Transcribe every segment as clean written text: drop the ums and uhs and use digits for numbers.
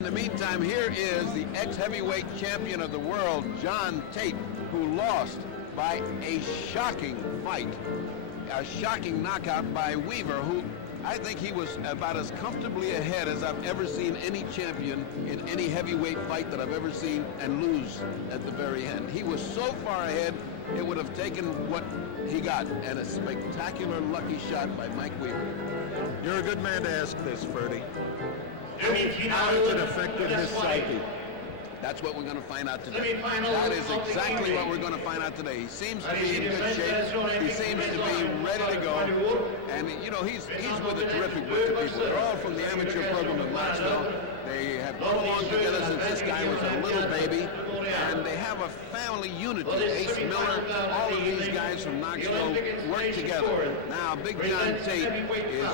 In the meantime, here is the ex-heavyweight champion of the world, John Tate, who lost by a shocking fight, a shocking knockout by Weaver, who I think he was about as comfortably ahead as I've ever seen any champion in any heavyweight fight that I've ever seen and lose at the very end. He was so far ahead, it would have taken what he got, and a spectacular lucky shot by Mike Weaver. You're a good man to ask this, Ferdy. How has it affected his psyche? That's what we're going to find out today. That is exactly what we're going to find out today. He seems to be in good shape. He seems to be ready to go. And, you know, he's with a terrific bunch of people. They're all from the amateur program in Knoxville. They have been along together since this guy was a little baby. And they have a family unity. Ace Miller, all of these guys from Knoxville work together. Now, Big John Tate is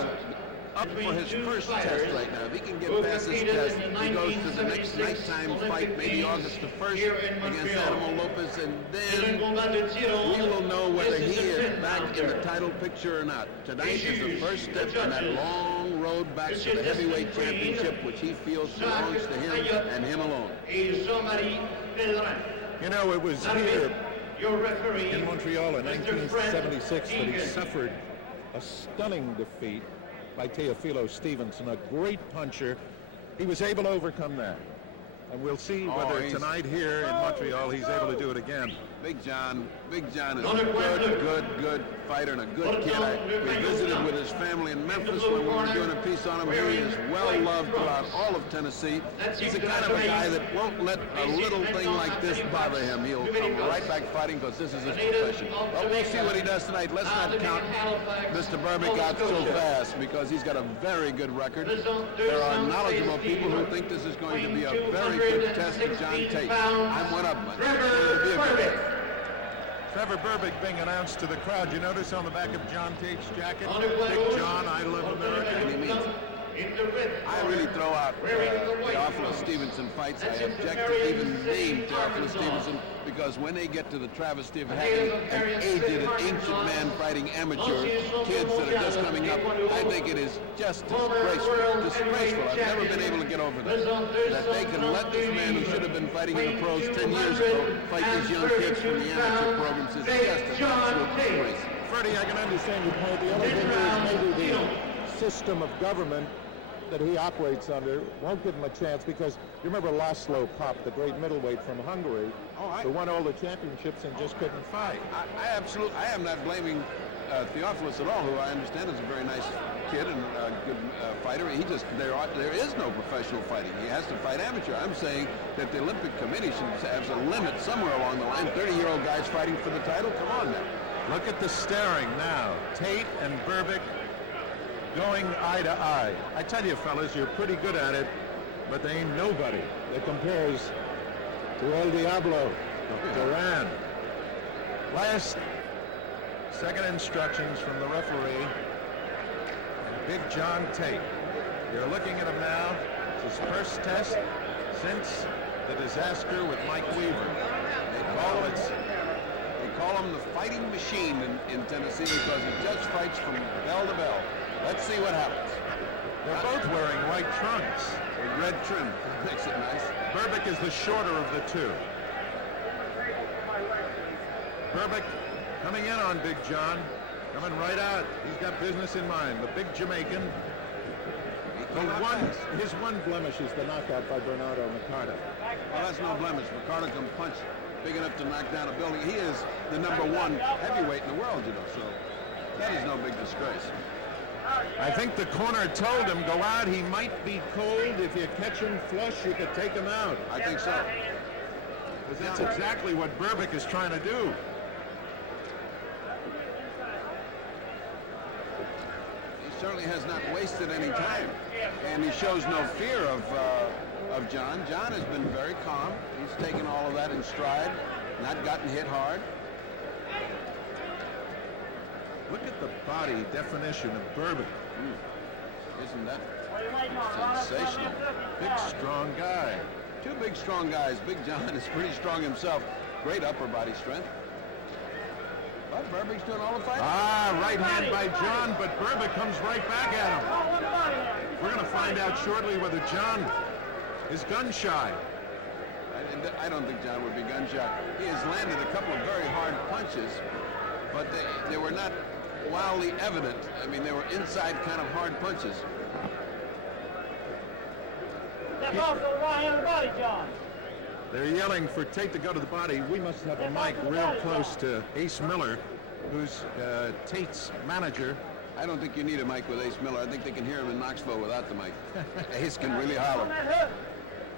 up for his first test right now. If he can get past this test, he goes to the next nighttime fight, maybe August the 1st against Adamo Lopez, and then we will know whether he is back in the title picture or not. Tonight is the first step in that long road back to the heavyweight championship, which he feels belongs to him and him alone. You know, it was here in Montreal in 1976 that he suffered a stunning defeat by Teofilo Stevenson, a great puncher. He was able to overcome that. And we'll see whether tonight here in Montreal he's able to do it again. Big John is a good fighter and a good kid. We visited with his family in Memphis when we were doing a piece on him. He is well loved throughout all of Tennessee. He's the kind of a guy that won't let a little thing like this bother him. He'll come right back fighting because this is his profession. But we'll see what he does tonight. Let's not count Mr. Berbick out so fast because he's got a very good record. There are knowledgeable people who think this is going to be a very good test of John Tate. I'm one of them. Trevor Berbick being announced to the crowd. You notice on the back of John Tate's jacket, Big John, I love America. And he means it. I really throw out Teofilo Stevenson fights. I object to even name Teofilo Stevenson because when they get to the travesty of having an aged and ancient man fighting amateur kids that are just coming up, I think it is just disgraceful. Disgraceful. I've never been able to get over that. That they can let this man who should have been fighting in the pros 10 years ago fight these young kids from the amateur programs is just an absolute disgrace. Freddie, I can understand your point. The only thing is maybe the system of government that he operates under won't give him a chance because you remember Laszlo Papp, the great middleweight from Hungary, who won all the championships and just couldn't fight. I am not blaming Theophilus at all, who I understand is a very nice kid and a good fighter. There is no professional fighting. He has to fight amateur. I'm saying that the Olympic Committee should have a limit somewhere along the line. 30-year-old guys fighting for the title? Come on now. Look at the staring now. Tate and Berbick going eye to eye. I tell you, fellas, you're pretty good at it, but there ain't nobody that compares to El Diablo, Duran. Last second instructions from the referee, Big John Tate. You're looking at him now. It's his first test since the disaster with Mike Weaver. They call him the fighting machine in Tennessee because he just fights from bell to bell. Let's see what happens. They're both wearing white trunks. With red trim. Makes it nice. Berbick is the shorter of the two. Berbick coming in on Big John. Coming right out. He's got business in mind. The big Jamaican. His one blemish is the knockout by Bernardo Mercado. Well, that's no blemish. Mercado can punch big enough to knock down a building. He is the #1 heavyweight in the world, you know, so that is no big disgrace. I think the corner told him, go out, he might be cold. If you catch him flush, you could take him out. I think so. Because that's exactly what Berbick is trying to do. He certainly has not wasted any time. And he shows no fear of John. John has been very calm. He's taken all of that in stride, not gotten hit hard. Look at the body definition of Berbick. Isn't that sensational? Big, strong guy. Two big, strong guys. Big John is pretty strong himself. Great upper body strength. But Berbick's doing all the fighting. Right hand by John, but Berbick comes right back at him. We're going to find out shortly whether John is gun shy. I don't think John would be gun shy. He has landed a couple of very hard punches, but they were not wildly evident. I mean, they were inside kind of hard punches. Step off the right hand of the body, John. They're yelling for Tate to go to the body. We must have a mic real close to Ace Miller, who's Tate's manager. I don't think you need a mic with Ace Miller. I think they can hear him in Knoxville without the mic. Ace can really holler.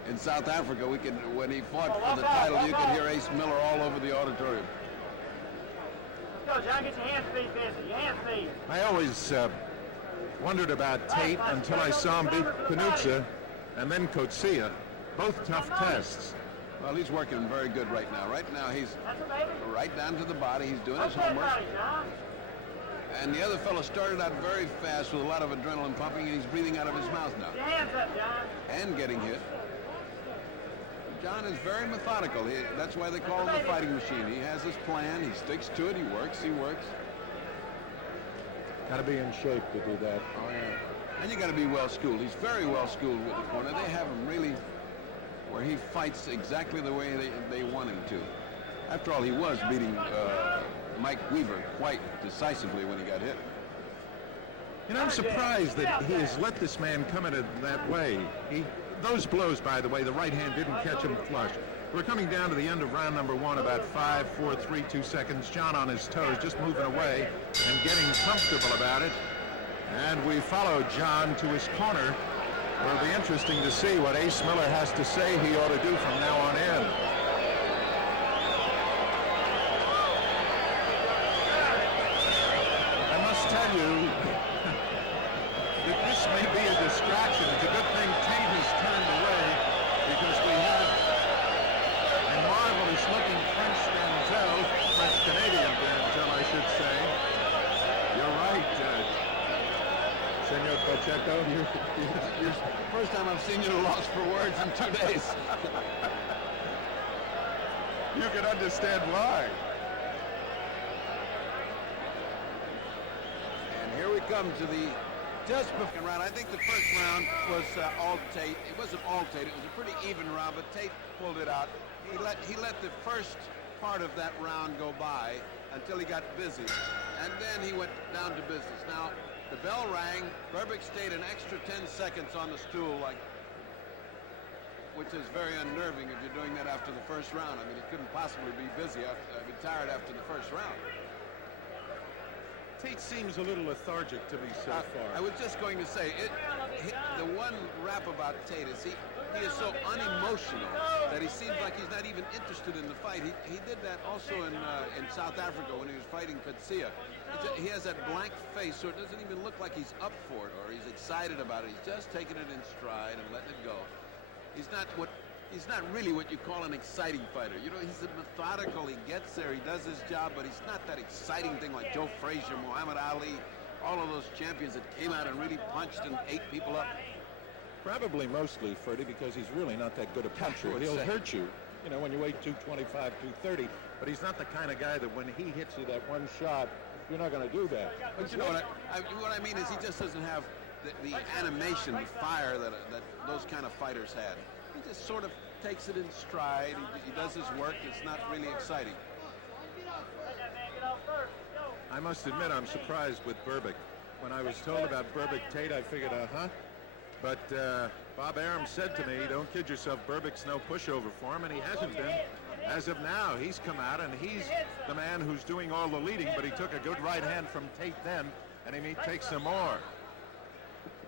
In South Africa, when he fought for the title, you could hear Ace Miller all over the auditorium. Let's go, John. Get your hand speed busy. Your hand speed. I always wondered about Tate until I saw him beat Panuzza and then Coetzee. Both tough tests. Well, he's working very good right now. Right now, he's right down to the body. He's doing his homework. And the other fellow started out very fast with a lot of adrenaline pumping, and he's breathing out of his mouth now. Your hands up, John. And getting hit. John is very methodical. That's why they call him the fighting machine. He has his plan. He sticks to it. He works. Got to be in shape to do that. Oh, yeah. And you got to be well schooled. He's very well schooled with the corner. They have him really where he fights exactly the way they want him to. After all, he was beating Mike Weaver quite decisively when he got hit. You know, I'm surprised that he has let this man come at it that way. Those blows, by the way, the right hand didn't catch him flush. We're coming down to the end of round number 1, about 5, 4, 3, 2 seconds. John on his toes, just moving away and getting comfortable about it. And we follow John to his corner. It'll be interesting to see what Ace Miller has to say he ought to do from now on in. I must tell you that this may be a distraction. It's a good thing Tate has turned away, because we have a marvelous-looking French Denzel, French-Canadian Denzel, I should say. You're right, Senor Pacheco. You're first time I've seen you at a loss for words in 2 days. You can understand why. And here we come to the just before round. I think the first round was all Tate. It wasn't all Tate. It was a pretty even round, but Tate pulled it out. He let the first part of that round go by until he got busy, and then he went down to business. Now, the bell rang. Berbick stayed an extra 10 seconds on the stool, which is very unnerving if you're doing that after the first round. I mean, he couldn't possibly be be tired after the first round. Tate seems a little lethargic to me so far. I was just going to say, the one rap about Tate is he is so unemotional that he seems like he's not even interested in the fight. He did that also in South Africa when he was fighting Coetzee. He has that blank face, so it doesn't even look like he's up for it or he's excited about it. He's just taking it in stride and letting it go. He's not really what you call an exciting fighter. You know, he's methodical. He gets there. He does his job, but he's not that exciting thing like Joe Frazier, Muhammad Ali, all of those champions that came out and really punched and ate people up. Probably mostly, Ferdy, because he's really not that good a puncher. He'll hurt you, you know, when you weigh 225, 230. But he's not the kind of guy that when he hits you that one shot, you're not going to do that. But you know what I mean is he just doesn't have the animation, the fire that those kind of fighters had. He just sort of takes it in stride. He does his work. It's not really exciting. I must admit I'm surprised with Berbick. When I was told about Berbick Tate, I figured, But Bob Arum said to me, don't kid yourself, Berbick's no pushover for him, and he hasn't been. As of now, he's come out, and he's the man who's doing all the leading, but he took a good right hand from Tate then, and he may take some more.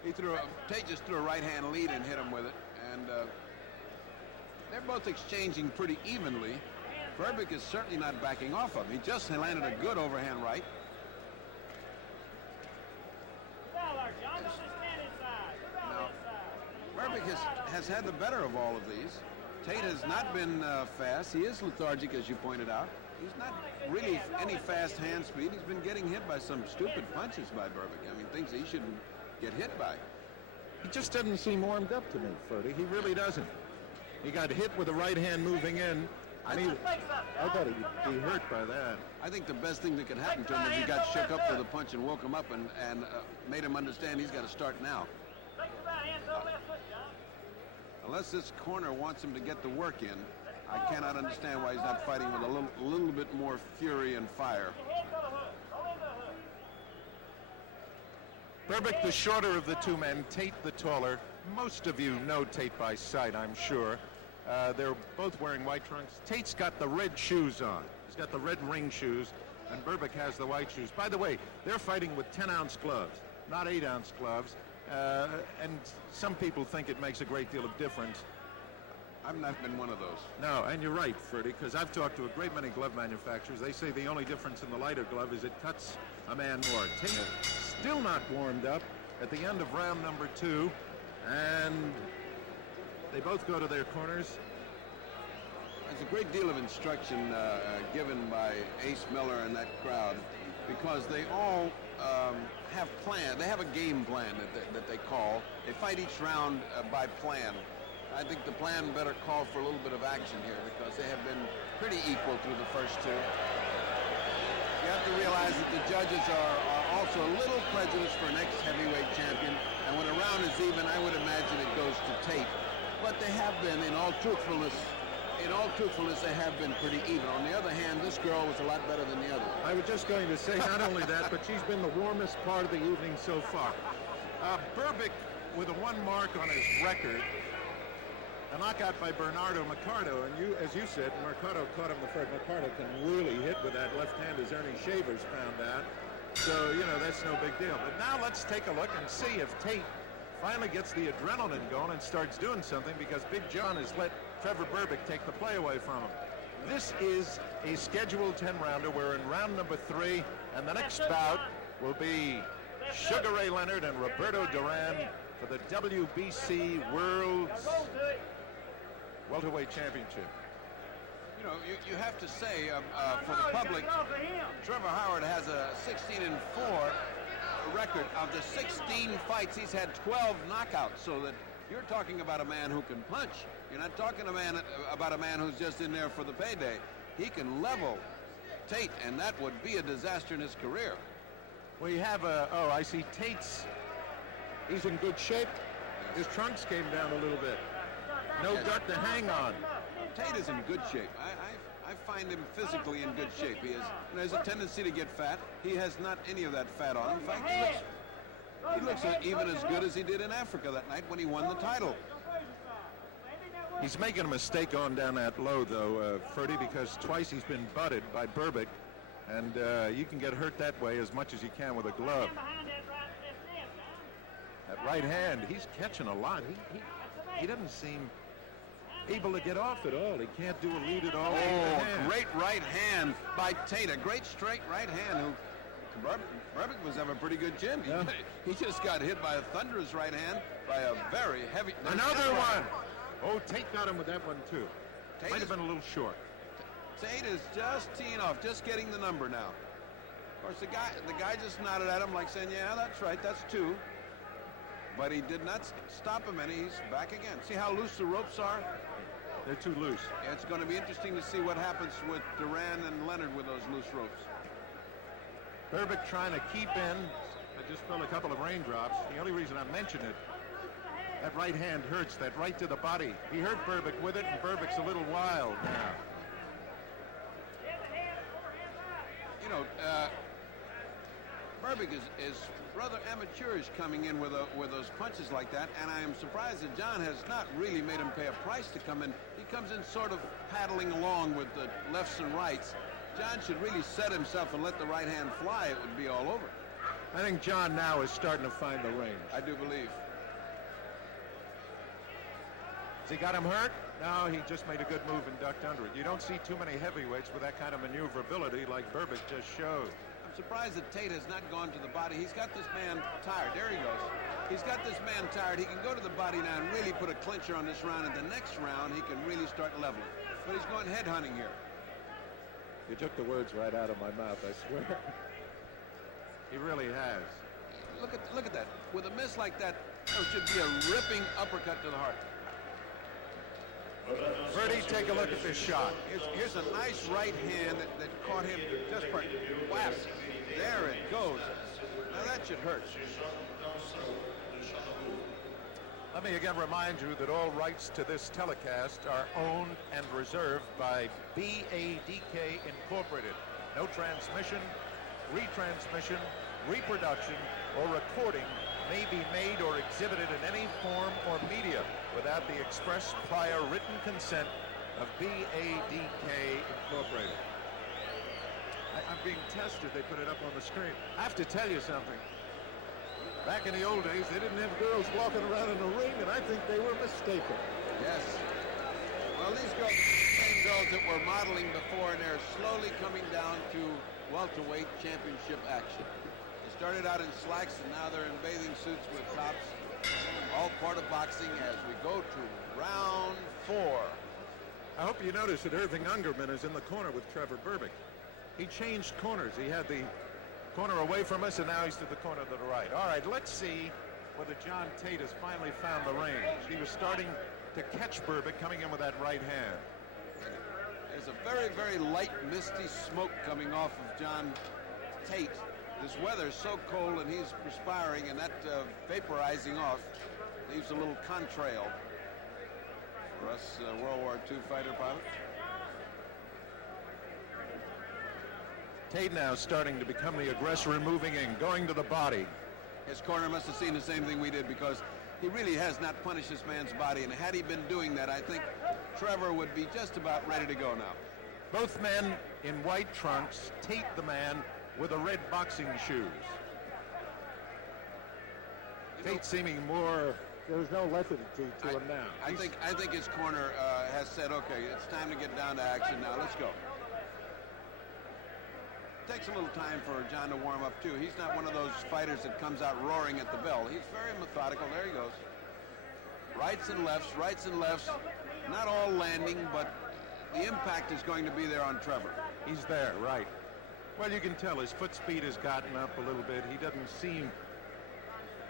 Tate just threw a right-hand lead and hit him with it, and they're both exchanging pretty evenly. Berbick is certainly not backing off of him. He just landed a good overhand right. Now, Berbick has had the better of all of these. Tate has not been fast. He is lethargic, as you pointed out. He's not really any fast hand speed. He's been getting hit by some stupid punches by Berbick. I mean, things he shouldn't get hit by. He just doesn't seem warmed up to me, Ferdy. He really doesn't. He got hit with the right hand moving in. I thought he'd be hurt by that. I think the best thing that could happen to him is he got shook up with a punch and woke him up and made him understand he's got to start now. Unless this corner wants him to get the work in, I cannot understand why he's not fighting with a little bit more fury and fire. Berbick, the shorter of the two men, Tate the taller. Most of you know Tate by sight, I'm sure. They're both wearing white trunks. Tate's got the red shoes on. He's got the red ring shoes, and Berbick has the white shoes. By the way, they're fighting with 10-ounce gloves, not 8-ounce gloves. And some people think it makes a great deal of difference. I've not been one of those. No, and you're right, Ferdy, because I've talked to a great many glove manufacturers. They say the only difference in the lighter glove is it cuts a man more. Tate still not warmed up at the end of round number 2, and they both go to their corners. There's a great deal of instruction given by Ace Miller and that crowd, because they all have plan. They have a game plan that they call. They fight each round by plan. I think the plan better call for a little bit of action here, because they have been pretty equal through the first 2. You have to realize that the judges are also a little prejudiced for an ex-heavyweight champion, and when a round is even, I would imagine it goes to Tate. But they have been, in all truthfulness, they have been pretty even. On the other hand, this girl was a lot better than the other. I was just going to say, not only that, but she's been the warmest part of the evening so far. Berbick, with a 1 mark on his record, a knockout by Bernardo Mercado, and as you said, Mercado caught him the first. Mercado can really hit with that left hand, as Ernie Shavers found out. So, that's no big deal. But now let's take a look and see if Tate finally gets the adrenaline going and starts doing something, because Big John has let Trevor Berbick take the play away from him. This is a scheduled 10-rounder. We're in round number 3, and the next bout will be Sugar Ray Leonard and Roberto Duran for the WBC World's Welterweight Championship. You have to say, for the public, Trevor Howard has a 16-4 record. Of the 16 fights, he's had 12 knockouts, so that you're talking about a man who can punch. You're not talking about a man who's just in there for the payday. He can level Tate, and that would be a disaster in his career. We have I see Tate's, he's in good shape. His trunks came down a little bit. No gut to hang on. Tate is in good shape. I find him physically in good shape. He has a tendency to get fat. He has not any of that fat on. In fact, he looks even as good as he did in Africa that night when he won the title. He's making a mistake going down that low, though, Ferdy, because twice he's been butted by Berbick, and you can get hurt that way as much as you can with a glove. That right hand, he's catching a lot. He doesn't seem able to get off at all. He can't do a lead at all. Oh, great right hand by Tate. A great straight right hand. Berbick was having a pretty good chin. Yeah. He just got hit by a thunderous right hand by a very heavy... Another one! Oh, Tate got him with that one, too. Might have been a little short. Tate is just teeing off, just getting the number now. Of course, the guy just nodded at him like saying, yeah, that's right, that's 2. But he did not stop him, and he's back again. See how loose the ropes are? They're too loose. Yeah, it's going to be interesting to see what happens with Duran and Leonard with those loose ropes. Berbick trying to keep in. I just felt a couple of raindrops. The only reason I mention it, that right hand hurts, that right to the body. He hurt Berbick with it, and Berbick's a little wild now. Berbick is rather amateurish coming in with those punches like that, and I am surprised that John has not really made him pay a price to come in. He comes in sort of paddling along with the lefts and rights. John should really set himself and let the right hand fly. It would be all over. I think John now is starting to find the range. I do believe. Has he got him hurt? No, he just made a good move and ducked under it. You don't see too many heavyweights with that kind of maneuverability like Berbick just showed. I'm surprised that Tate has not gone to the body. He's got this man tired. There he goes. He's got this man tired. He can go to the body now and really put a clincher on this round. And the next round, he can really start leveling. But he's going head hunting here. You took the words right out of my mouth, I swear. He really has. Look at that. With a miss like that, there should be a ripping uppercut to the heart. Ferdy, take a look at this shot. Here's a nice right hand that caught him just for whap. There it goes. Now that should hurt. Let me again remind you that all rights to this telecast are owned and reserved by BADK Incorporated. No transmission, retransmission, reproduction, or recording may be made or exhibited in any form or media without the express prior written consent of BADK Incorporated. I'm being tested. They put it up on the screen. I have to tell you something. Back in the old days, they didn't have girls walking around in the ring, and I think they were mistaken. Yes. Well, these girls are the same girls that were modeling before, and they're slowly coming down to welterweight championship action. They started out in slacks, and now they're in bathing suits with tops. All part of boxing as we go to round 4. I hope you notice that Irving Ungerman is in the corner with Trevor Berbick. He changed corners. He had the corner away from us, and now he's to the corner to the right. All right, let's see whether John Tate has finally found the range. He was starting to catch Berbick coming in with that right hand. There's a very, very light, misty smoke coming off of John Tate. This weather's so cold, and he's perspiring, and that vaporizing off leaves a little contrail for us World War II fighter pilots. Tate now starting to become the aggressor, moving in, going to the body. His corner must have seen the same thing we did, because he really has not punished this man's body, and had he been doing that, I think Trevor would be just about ready to go now. Both men in white trunks, Tate the man with the red boxing shoes. Tate seeming more, there's no lethargy to him now. I think his corner has said, okay, it's time to get down to action now. Let's go. Takes a little time for John to warm up too. He's not one of those fighters that comes out roaring at the bell. He's very methodical. There he goes. Rights and lefts, not all landing, but the impact is going to be there on Trevor. He's there, right. Well, you can tell his foot speed has gotten up a little bit. He doesn't seem,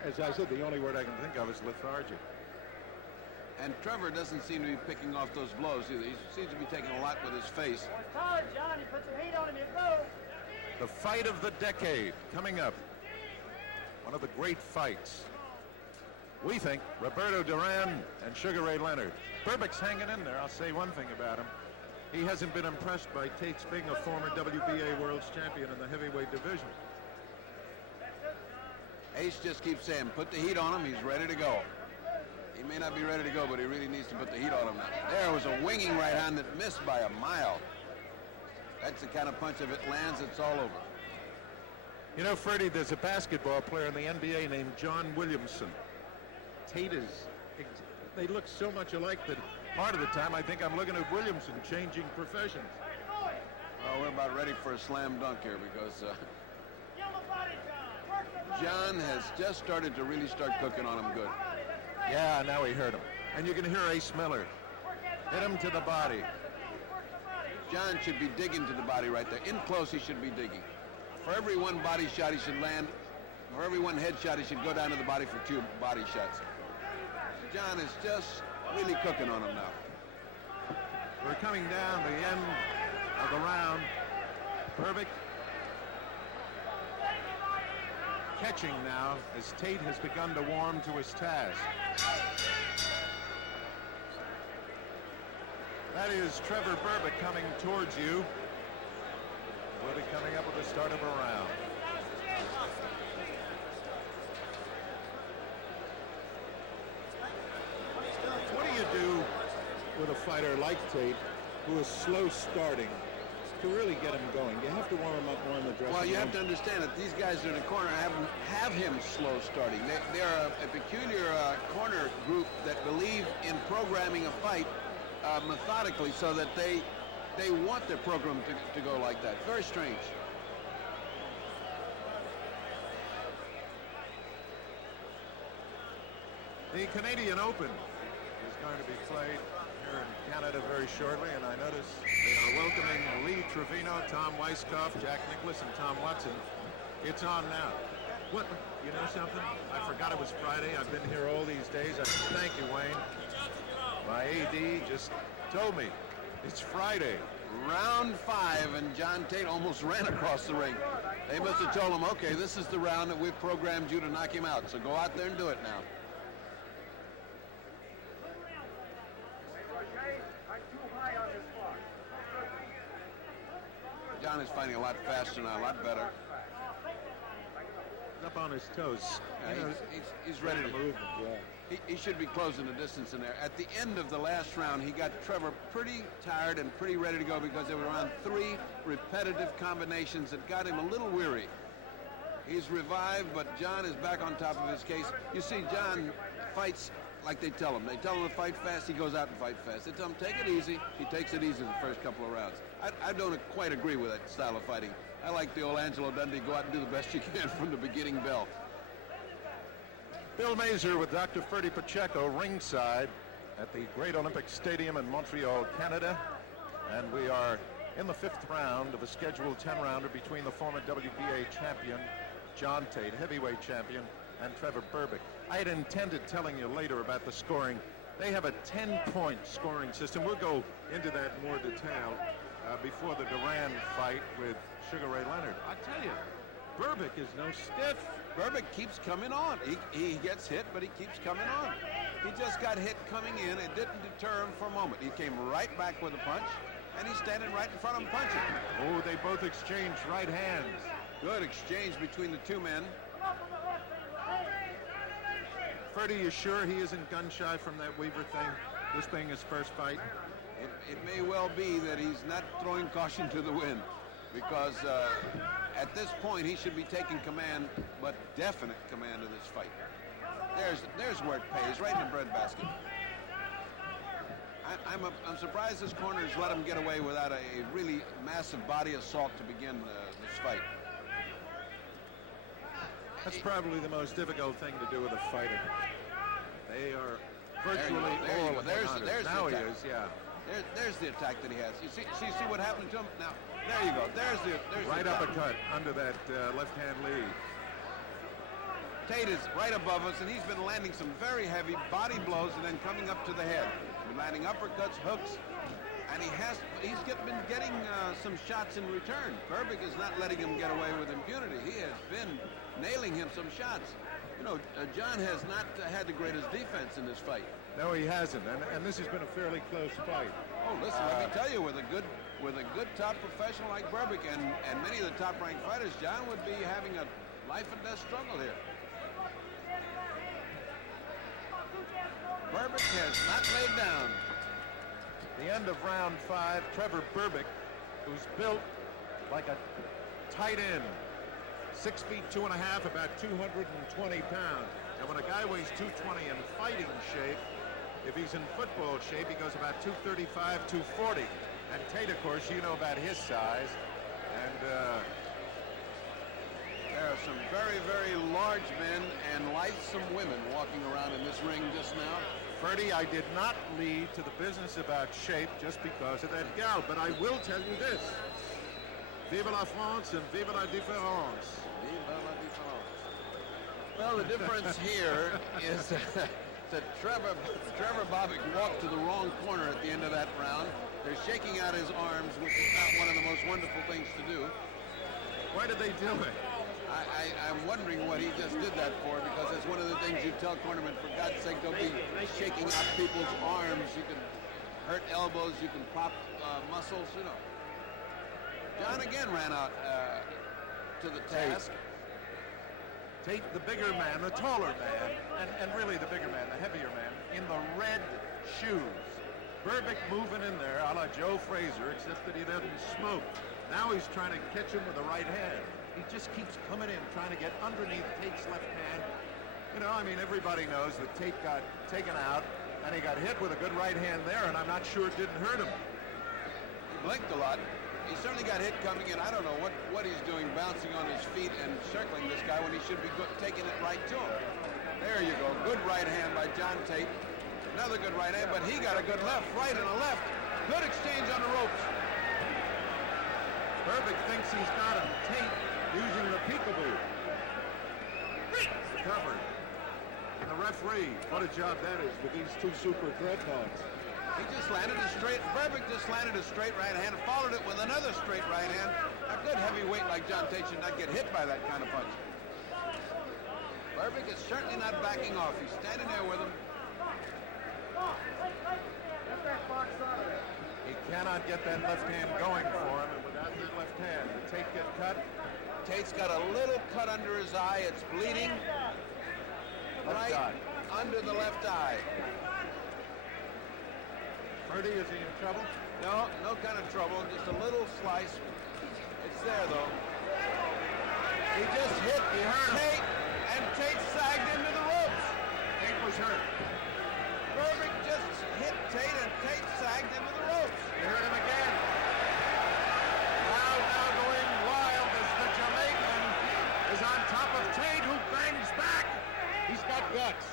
as I said, the only word I can think of is lethargic. And Trevor doesn't seem to be picking off those blows either. He seems to be taking a lot with his face. It's hard, John. You put some heat on him, you go. The fight of the decade coming up. One of the great fights. We think Roberto Duran and Sugar Ray Leonard. Berbick's hanging in there. I'll say one thing about him. He hasn't been impressed by Tate's being a former WBA World's Champion in the heavyweight division. Ace just keeps saying, put the heat on him. He's ready to go. He may not be ready to go, but he really needs to put the heat on him now. There was a winging right hand that missed by a mile. That's the kind of punch, if it lands, it's all over. You know, Freddie, there's a basketball player in the NBA named John Williamson. Tate is, they look so much alike that part of the time I think I'm looking at Williamson changing professions. Well, we're about ready for a slam dunk here, because John has just started to really start cooking on him good. Yeah, now he hurt him. And you can hear Ace Miller. Hit him to the body. John should be digging to the body right there. In close, he should be digging. For every one body shot he should land, for every one head shot he should go down to the body for 2 body shots. John is just really cooking on him now. We're coming down the end of the round. Berbick catching now as Tate has begun to warm to his task. That is Trevor Berbick coming towards you. We'll be coming up with the start of a round. What do you do with a fighter like Tate who is slow starting to really get him going? You have to warm him up more in the dressing room. Well, you have to understand that these guys are in the corner have him slow starting. They're a peculiar corner group that believe in programming a fight methodically, so that they want their program to go like that. Very strange. The Canadian Open is going to be played here in Canada very shortly, and I notice they are welcoming Lee Trevino, Tom Weiskopf, Jack Nicklaus, and Tom Watson. It's on now. What? You know something? I forgot it was Friday. I've been here all these days. Thank you, Wayne. My AD just told me it's Friday. Round 5, and John Tate almost ran across the ring. They must have told him, okay, this is the round that we've programmed you to knock him out, so go out there and do it now. John is fighting a lot faster now, a lot better. Up on his toes. Yeah, he's ready to move. He should be closing the distance in there. At the end of the last round, he got Trevor pretty tired and pretty ready to go because there were around 3 repetitive combinations that got him a little weary. He's revived, but John is back on top of his case. You see, John fights like they tell him. They tell him to fight fast, he goes out and fight fast. They tell him, take it easy. He takes it easy the first couple of rounds. I don't quite agree with that style of fighting. I like the old Angelo Dundee, go out and do the best you can from the beginning bell. Bill Mazur with Dr. Ferdy Pacheco ringside at the Great Olympic Stadium in Montreal, Canada. And we are in the 5th round of a scheduled 10-rounder between the former WBA champion, John Tate, heavyweight champion, and Trevor Berbick. I had intended telling you later about the scoring. They have a 10-point scoring system. We'll go into that in more detail before the Duran fight with Sugar Ray Leonard. I tell you, Berbick is no stiff. Berbick keeps coming on. He gets hit, but he keeps coming on. He just got hit coming in. It didn't deter him for a moment. He came right back with a punch, and he's standing right in front of him punching. Oh, they both exchanged right hands. Good exchange between the two men. Ferdy, you sure he isn't gun-shy from that Weaver thing, this being his first fight? It may well be that he's not throwing caution to the wind, because at this point he should be taking command, but definite command of this fight. There's where it pays, right in the breadbasket. I'm surprised this corner has let him get away without a really massive body assault to begin this fight. That's probably the most difficult thing to do with a fighter. They are virtually all. There's now the he attack. is, yeah. There's the attack that he has. You see what happened to him? Now, there you go. There's right the uppercut under that left-hand lead. Tate is right above us, and he's been landing some very heavy body blows and then coming up to the head. He's been landing uppercuts, hooks, and he's been getting some shots in return. Berbick is not letting him get away with impunity. He has been nailing him some shots. You know, John has not had the greatest defense in this fight. No, he hasn't, and this has been a fairly close fight. Oh, listen, let me tell you, with a good top professional like Berbick and many of the top-ranked fighters, John would be having a life-and-death struggle here. Berbick has not laid down. The end of round 5, Trevor Berbick, who's built like a tight end, 6 feet 2.5, about 220 pounds. And when a guy weighs 220 in fighting shape, if he's in football shape, he goes about 235, 240. And Tate, of course, you know about his size. And there are some very, very large men and lithesome women walking around in this ring just now. Ferdy, I did not lead to the business about shape just because of that gal, but I will tell you this. Vive la France and vive la différence. Vive la différence. Well, the difference here is that Trevor Berbick walked to the wrong corner at the end of that round. They're shaking out his arms, which is not one of the most wonderful things to do. Why did they do it? I'm wondering what he just did that for, because that's one of the things you tell cornermen, for God's sake, don't be shaking out people's arms. You can hurt elbows, you can pop muscles, you know. John again ran out to the task. Tate, the bigger man, the taller man, and really the bigger man, the heavier man, in the red shoes. Berbick moving in there a la Joe Frazier, except that he doesn't smoke. Now he's trying to catch him with the right hand. He just keeps coming in, trying to get underneath Tate's left hand. You know, I mean, everybody knows that Tate got taken out, and he got hit with a good right hand there, and I'm not sure it didn't hurt him. He blinked a lot. He certainly got hit coming in. I don't know what he's doing, bouncing on his feet and circling this guy when he should be taking it right to him. There you go. Good right hand by John Tate. Another good right hand, but he got a good left, right and a left. Good exchange on the ropes. Berbick thinks he's got him. Tate using the peekaboo. Covered. And the referee, what a job that is with these two super dreadnoughts. He just landed a straight, Berbick just landed a straight right hand and followed it with another straight right hand. A good heavyweight like John Tate should not get hit by that kind of punch. Berbick is certainly not backing off. He's standing there with him. He cannot get that left hand going for him, and without that left hand. Did Tate get cut? Tate's got a little cut under his eye. It's bleeding right under the left eye. Bertie, is he in trouble? No, no kind of trouble. Just a little slice. It's there, though. He just hit Tate, and Tate sagged into the ropes. Tate was hurt. Berbick just hit Tate, and Tate sagged into the ropes. You heard him again. Crowd now going wild as the Jamaican is on top of Tate, who bangs back. He's got guts.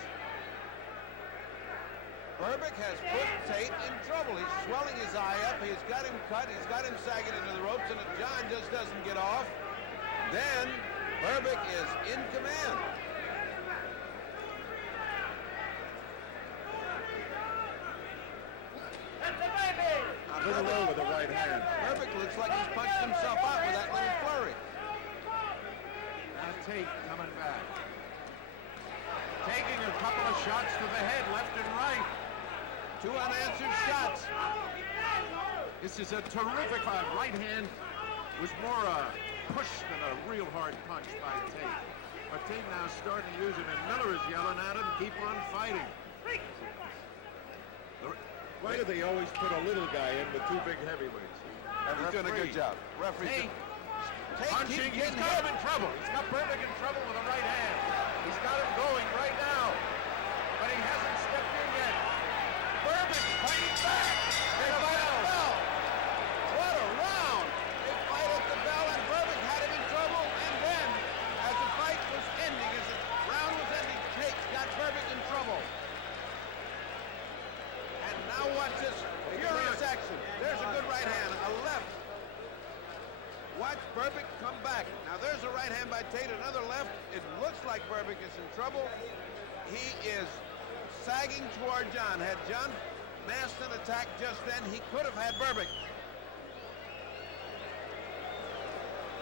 Berbick has put Tate in trouble. He's swelling his eye up. He's got him cut. He's got him sagging into the ropes, and if John just doesn't get off, then Berbick is in command. A little low with the right hand. Berbick looks like he's punched himself out with that little flurry. Now Tate coming back. Taking a couple of shots to the head, left and right. 2 unanswered shots. This is a terrific fight. Right hand was more a push than a real hard punch by Tate. But Tate now starting to use him, and Miller is yelling at him, keep on fighting. Why do they always put a little guy in with 2 big heavyweights? He's doing a good job. Referee. Tate punching, he's got him in trouble. He's got Berbick in trouble with the right hand. He's got him going right now. But he hasn't stepped in yet. Berbick fighting back. They fight at the bell. What a round. They fight at the bell, and Berbick had him in trouble. And then, as the fight was ending, as the round was ending, Tate got Berbick in trouble. And now watch this furious action. There's a good right hand, a left. Watch Berbick come back. Now there's a right hand by Tate, another left. It looks like Berbick is in trouble. He is sagging toward John. Had John masked an attack just then, he could have had Berbick.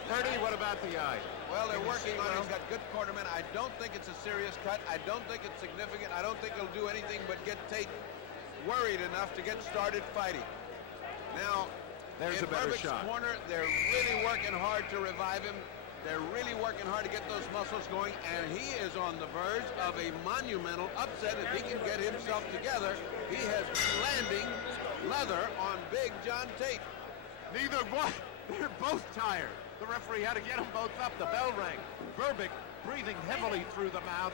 Bertie, what about the eye? Well, they're working on it. He's got good cornermen. I don't think it's a serious cut. I don't think it's significant. I don't think it'll do anything but get Tate worried enough to get started fighting. Now, there's in a better Berbick's shot. corner, they're really working hard to revive him. They're really working hard to get those muscles going, and he is on the verge of a monumental upset. If he can get himself together, he has landing leather on big John Tate. Neither one. They're both tired. The referee had to get them both up. The bell rang. Berbick breathing heavily through the mouth.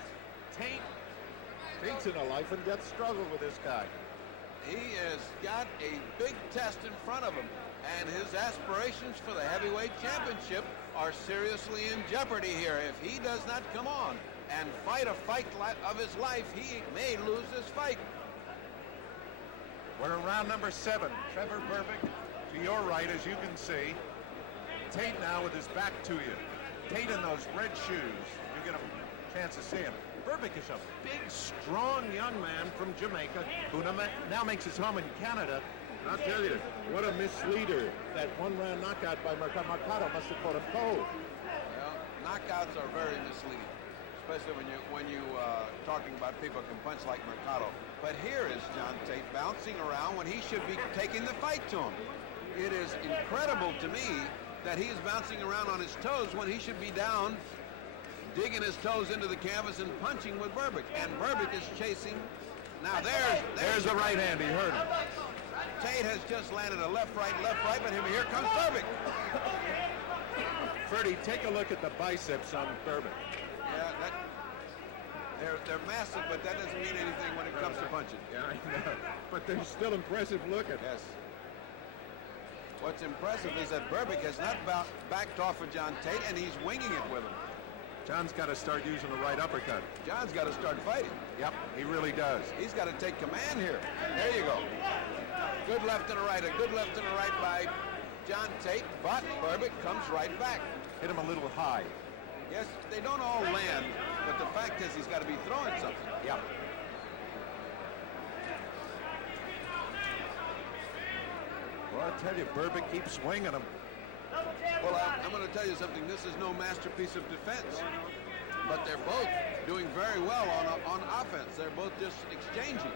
Tate's in a life and death struggle with this guy. He has got a big test in front of him, and his aspirations for the heavyweight championship are seriously in jeopardy here. If he does not come on and fight a fight of his life, he may lose this fight. We're in round number 7. Trevor Berbick to your right, as you can see. Tate now with his back to you. Tate in those red shoes. You get a chance to see him. Berbick is a big, strong young man from Jamaica who now makes his home in Canada. And I'll tell you, what a misleader. That one-round knockout by Mercado must have caught him cold. Well, knockouts are very misleading, especially when you talking about people who can punch like Mercado. But here is John Tate bouncing around when he should be taking the fight to him. It is incredible to me that he is bouncing around on his toes when he should be down, digging his toes into the canvas and punching with Berbick. And Berbick is chasing. Now there's a right hand. He heard him. Tate has just landed a left, right, but here comes Berbick. Freddie, take a look at the biceps on Berbick. Yeah, they're massive, but that doesn't mean anything when it comes to punching. Yeah, I know. But they're still impressive looking. Yes. What's impressive is that Berbick has not backed off of John Tate, and he's winging it with him. John's got to start using the right uppercut. John's got to start fighting. Yep, he really does. He's got to take command here. There you go. Good left and a right. A good left and a right by John Tate, but Berbick comes right back. Hit him a little high. Yes, they don't all land, but the fact is he's got to be throwing something. Yep. Well, I tell you, Berbick keeps swinging him. Well, I'm going to tell you something. This is no masterpiece of defense, but they're both doing very well on offense. They're both just exchanging.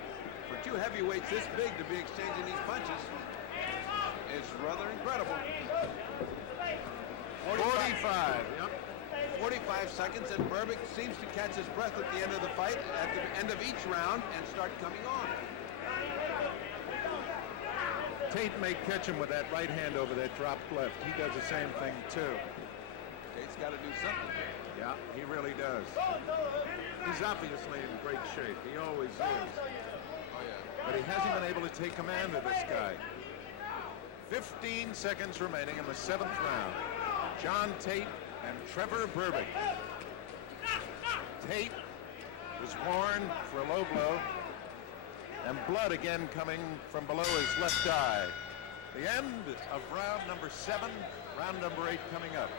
For two heavyweights this big to be exchanging these punches is rather incredible. 45. Yep. 45 seconds, and Berbick seems to catch his breath at the end of the fight, at the end of each round, and start coming on. Tate may catch him with that right hand over that dropped left. He does the same thing, too. Tate's got to do something. Yeah, he really does. He's obviously in great shape. He always is. Oh, yeah. But he hasn't been able to take command of this guy. 15 seconds remaining in the 7th round. John Tate and Trevor Berbick. Tate was warned for a low blow, and blood again coming from below his left eye. The end of round number 7, round number 8 coming up.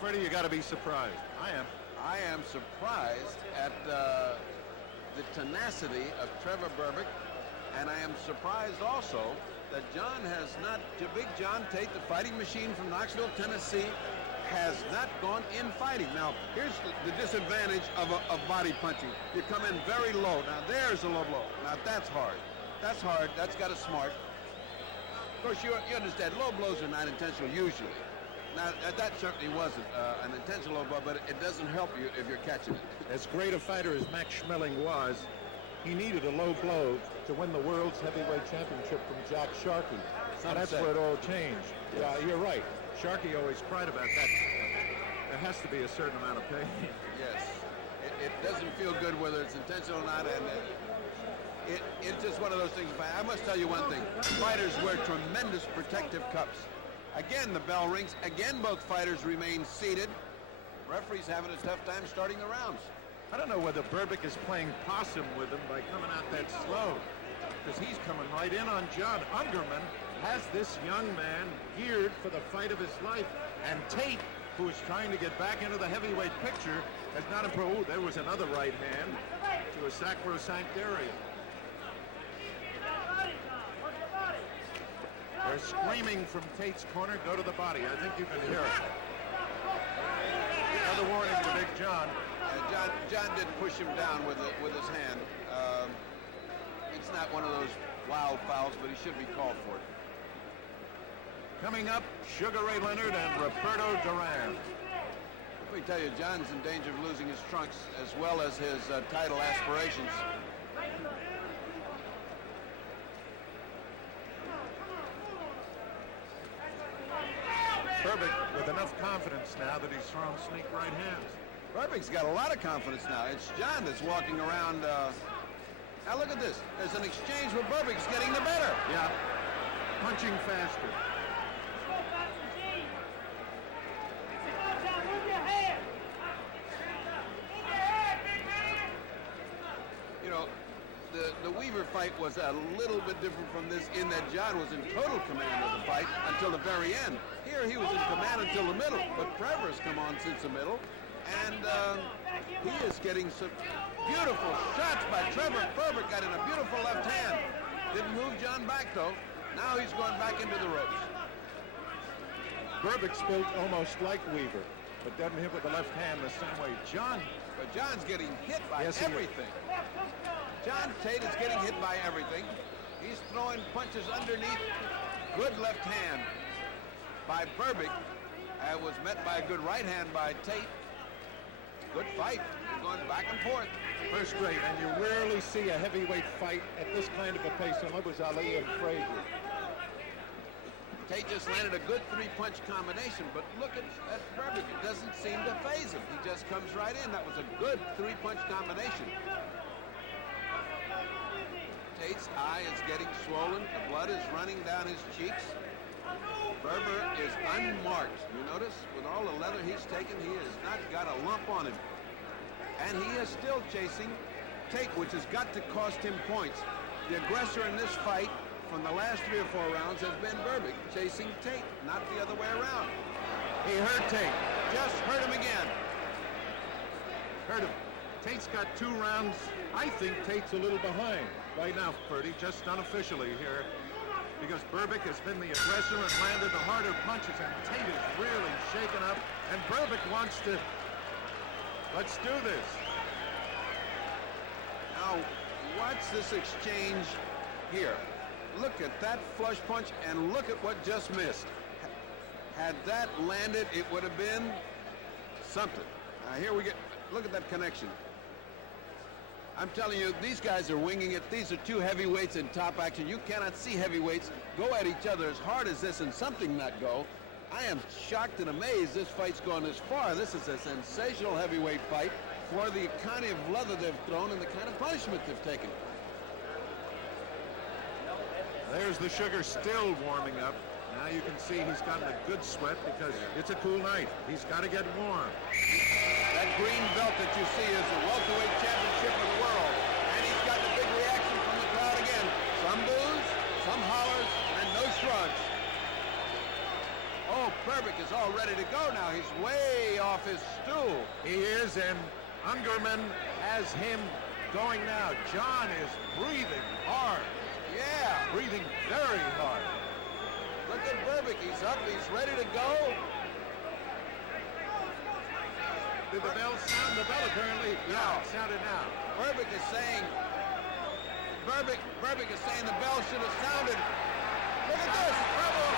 Freddie, you got to be surprised. I am. I am surprised at the tenacity of Trevor Berbick, and I am surprised also that John has not, Big John Tate, the fighting machine from Knoxville, Tennessee, has not gone in fighting. Now, here's the disadvantage of body punching. You come in very low. Now, there's a low blow. Now, that's hard. That's hard. That's got to smart. Of course, you understand, low blows are not intentional usually. Now, that certainly wasn't an intentional low blow, but it doesn't help you if you're catching it. As great a fighter as Max Schmeling was, he needed a low blow to win the World's Heavyweight Championship from Jack Sharkey. And that's where it all changed. Yes. Yeah, you're right. Sharkey always cried about that. There has to be a certain amount of pain. Yes. It doesn't feel good whether it's intentional or not, and it's just one of those things. I must tell you one thing. Fighters wear tremendous protective cups. Again, the bell rings. Again, both fighters remain seated. Referee's having a tough time starting the rounds. I don't know whether Berbick is playing possum with him by coming out that slow, because he's coming right in on John. Ungerman has this young man geared for the fight of his life, and Tate, who is trying to get back into the heavyweight picture, has not improved. Oh, there was another right hand to a sacrosanct area. They're screaming from Tate's corner, go to the body. I think you can hear it. Another warning to Big John. John did push him down with his hand. It's not one of those wild fouls, but he should be called for it. Coming up, Sugar Ray Leonard and Roberto Duran. Let me tell you, John's in danger of losing his trunks as well as his title aspirations. Berbick with enough confidence now that he's thrown sneak right hands. Berbick's got a lot of confidence now. It's John that's walking around. Now look at this. There's an exchange where Berbick's getting the better. Yeah, punching faster. You know, the Weaver fight was a little bit different from this in that John was in total command of the fight until the very end. Here he was in command until the middle, but Trevor's come on since the middle, and he is getting some beautiful shots by Trevor. Berbick got in a beautiful left hand. Didn't move John back though. Now he's going back into the ropes. Berbick's built almost like Weaver, but doesn't hit with the left hand the same way. But John's getting hit by Yes, everything. John Tate is getting hit by everything. He's throwing punches underneath. Good left hand by Berbick. Was met by a good right hand by Tate. Good fight. They're going back and forth. First rate, and you rarely see a heavyweight fight at this kind of a pace, unless it was Ali and Frazier. Tate just landed a good three-punch combination, but look at Berbick. It doesn't seem to faze him. He just comes right in. That was a good three-punch combination. Tate's eye is getting swollen. The blood is running down his cheeks. Berber is unmarked. You notice, with all the leather he's taken, he has not got a lump on him. And he is still chasing Tate, which has got to cost him points. The aggressor in this fight from the last 3 or 4 rounds has been Berbick, chasing Tate, not the other way around. He hurt Tate. Just hurt him again. Hurt him. Tate's got 2 rounds. I think Tate's a little behind right now, Ferdy, just unofficially here, because Berbick has been the aggressor and landed the harder punches, and Tate is really shaken up, and Berbick wants to, let's do this. Now, watch this exchange here. Look at that flush punch, and look at what just missed. Had that landed, it would have been something. Here we get, look at that connection. I'm telling you, these guys are winging it. These are two heavyweights in top action. You cannot see heavyweights go at each other as hard as this and something not go. I am shocked and amazed this fight's gone this far. This is a sensational heavyweight fight for the kind of leather they've thrown and the kind of punishment they've taken. There's the sugar still warming up. Now you can see he's gotten a good sweat because it's a cool night. He's got to get warm. That green belt that you see is the welterweight championship of the world. And he's got a big reaction from the crowd again. Some boos, some hollers, and no shrugs. Oh, Berbick is all ready to go now. He's way off his stool. He is, and Ungerman has him going now. John is breathing hard. Yeah. Breathing very hard. Look at Berbick. He's up. He's ready to go. Did the bell sound? The bell apparently. Yeah, it sounded now. Berbick is saying the bell should have sounded. Look at this. Trouble.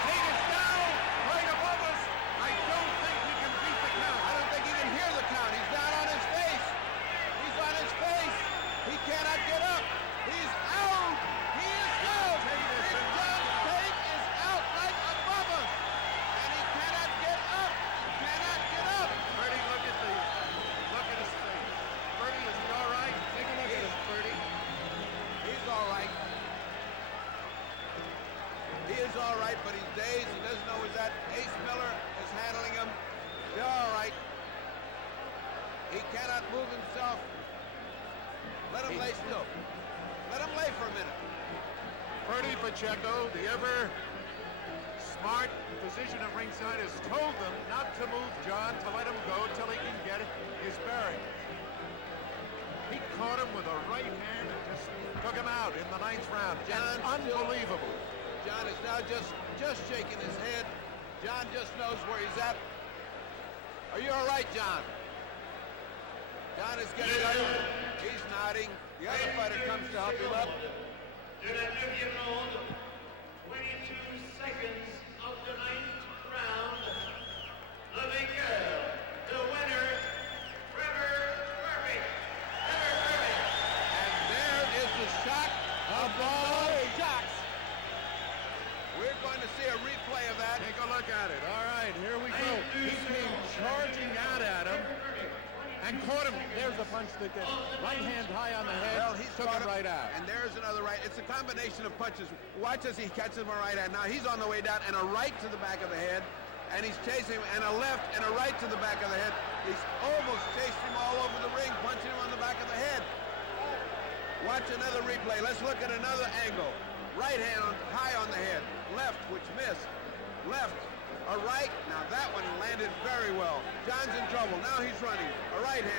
Tate is down right above us. I don't think he can beat the count. I don't think he can hear the count. He's down on his face. He's on his face. He cannot get up. He's out. He is out. Big John Tate is out right above us. And he cannot get up. He cannot get up. Bertie, look at his face. Bertie, is he all right? Take a look at him, Bertie. He's all right. He is all right, but he's dazed. He doesn't know who's that. Ace Miller is handling him. They're all right. He cannot move himself. Let him lay still. Let him lay for a minute. Bertie Pacheco, the ever smart physician at ringside, has told them not to move John, to let him go till he can get his bearings. He caught him with a right hand and just took him out in the 9th round. John's Unbelievable. John is now just shaking his head. John just knows where he's at. Are you all right, John? John is getting up. He's nodding. The other fighter comes to help him up. 22 seconds of the 9th round. The big girl, the winner, Trevor Berbick. Trevor Berbick. And there is the shot of all shots. We're going to see a replay of that. Take a look at it. All right, here we go. He came charging out at him and caught him. There's a punch that did. Right hand high on the head. Well, he's took caught him right out. And there's another right. It's a combination of punches. Watch as he catches him a right hand. Now he's on the way down, and a right to the back of the head. And he's chasing him, and a left and a right to the back of the head. He's almost chased him all over the ring, punching him on the back of the head. Watch another replay. Let's look at another angle. Right hand high on the head. Left, which missed. Left. A right. Now that one landed very well. John's in trouble. Now he's running. A right hand.